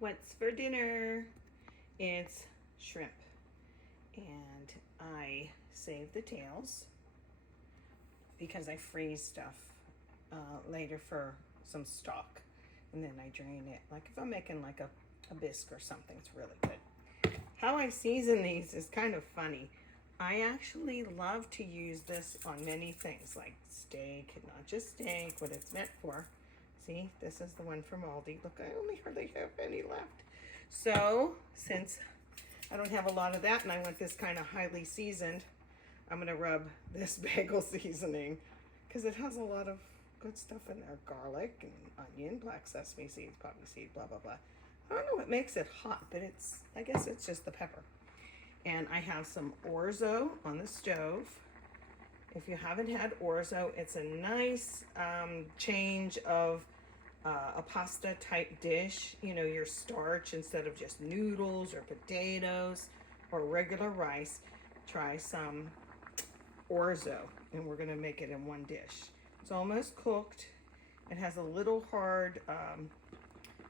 What's for dinner? It's shrimp. And I save the tails because I freeze stuff later for some stock. And then I drain it. Like if I'm making like a bisque or something, it's really good. How I season these is kind of funny. I actually love to use this on many things like steak, not just steak, what it's meant for. See, this is the one from Aldi. Look, I only hardly have any left. So, since I don't have a lot of that and I want this kind of highly seasoned, I'm gonna rub this bagel seasoning because it has a lot of good stuff in there. Garlic and onion, black sesame seeds, poppy seed, blah, blah, blah. I don't know what makes it hot, but I guess it's just the pepper. And I have some orzo on the stove. If you haven't had orzo, it's a nice change of a pasta type dish. You know, your starch instead of just noodles or potatoes or regular rice. Try some orzo, and we're gonna make it in one dish. It's almost cooked. It has a little hard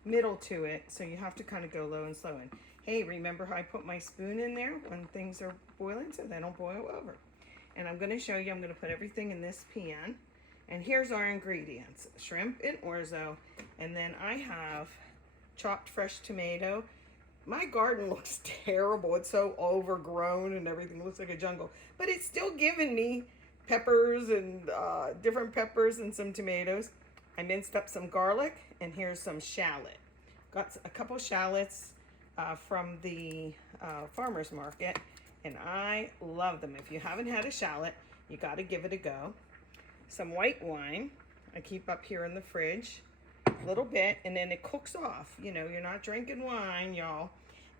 middle to it, so you have to kind of go low and slow. And hey, remember how I put my spoon in there when things are boiling so they don't boil over. And I'm going to show you, I'm going to put everything in this pan. And here's our ingredients: shrimp and orzo, and then I have chopped fresh tomato. My garden looks terrible. It's so overgrown and everything looks like a jungle, but it's still giving me peppers and different peppers and some tomatoes. I minced up some garlic, and here's some shallot. Got a couple shallots from the farmer's market, and I love them. If you haven't had a shallot, you got to give it a go. Some white wine I keep up here in the fridge a little bit, and then it cooks off. You know, you're not drinking wine, y'all.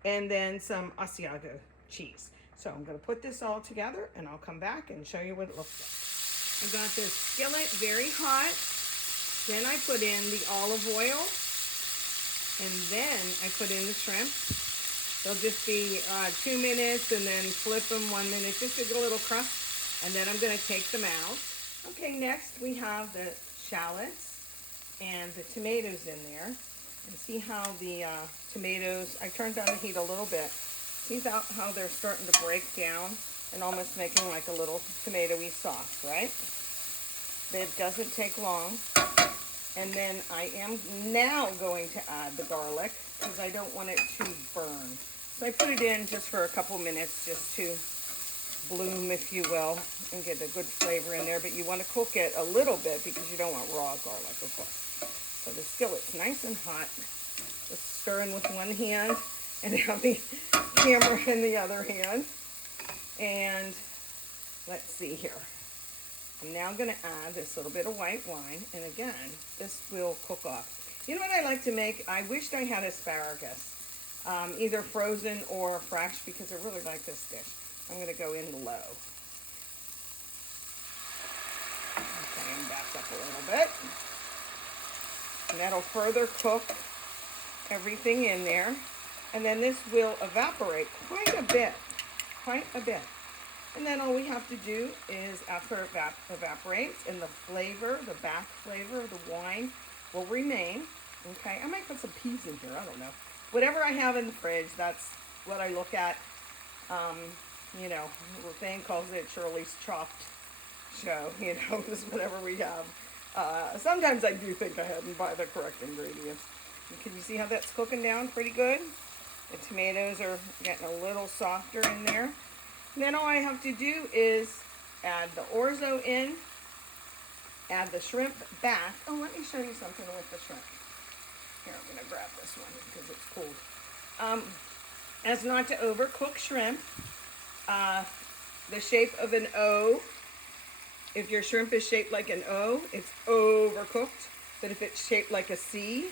And then some Asiago cheese. So I'm going to put this all together, and I'll come back and show you what it looks like. I got this skillet very hot. Then I put in the olive oil, and then I put in the shrimp. They'll just be 2 minutes, and then flip them 1 minute just to get a little crust, and then I'm going to take them out. Okay, next we have the shallots and the tomatoes in there. And see how the tomatoes, I turned down the heat a little bit. See how they're starting to break down and almost making like a little tomatoey sauce, right? It doesn't take long. And then I am now going to add the garlic because I don't want it to burn. So I put it in just for a couple minutes just to bloom, if you will, and get a good flavor in there. But you want to cook it a little bit because you don't want raw garlic, of course. So the skillet's nice and hot. Just stirring with one hand and have the camera in the other hand. And let's see here. I'm now going to add this little bit of white wine, and again, this will cook off. You know what I like to make? I wished I had asparagus, either frozen or fresh, because I really like this dish. I'm going to go in low. Okay, and back up a little bit. And that'll further cook everything in there. And then this will evaporate quite a bit, And then all we have to do is, after it evaporates, and the flavor, the back flavor of the wine will remain. Okay, I might put some peas in here, I don't know. Whatever I have in the fridge, that's what I look at. You know, the thing calls it Shirley's Chopped Show, you know, just whatever we have. Sometimes I do think I hadn't buy the correct ingredients. Can you see how that's cooking down pretty good? The tomatoes are getting a little softer in there. And then all I have to do is add the orzo in, add the shrimp back. Oh, let me show you something with the shrimp. Here, I'm going to grab this one because it's cold. As not to overcook shrimp, the shape of an O, if your shrimp is shaped like an O, it's overcooked. But if it's shaped like a C,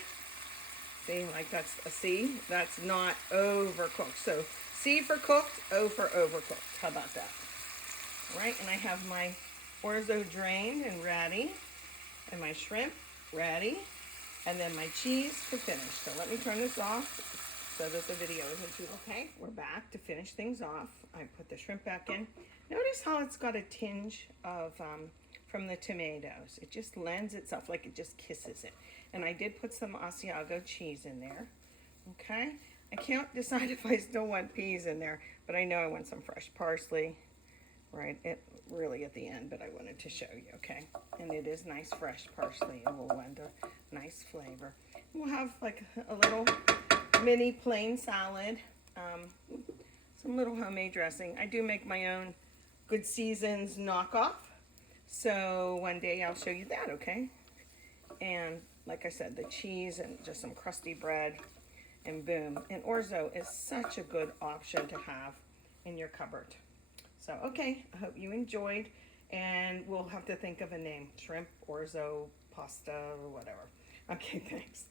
see, like that's a C, that's not overcooked. So C for cooked, O for overcooked. How about that? All right, and I have my orzo drained and ready, and my shrimp ready, and then my cheese for finish. So let me turn this off so that the video isn't too long. Okay, we're back to finish things off. I put the shrimp back in. Notice how it's got a tinge of, from the tomatoes. It just lends itself, like it just kisses it. And I did put some Asiago cheese in there. Okay, I can't decide if I still want peas in there, but I know I want some fresh parsley right really at the end, but I wanted to show you, okay? And it is nice fresh parsley. It will lend a nice flavor. We'll have like a little mini plain salad, some little homemade dressing. I do make my own Good Seasons knockoff, so one day I'll show you that, okay? And like I said, the cheese and just some crusty bread, and boom. And orzo is such a good option to have in your cupboard. So, okay, I hope you enjoyed, and we'll have to think of a name, shrimp, orzo, pasta, or whatever. Okay, thanks.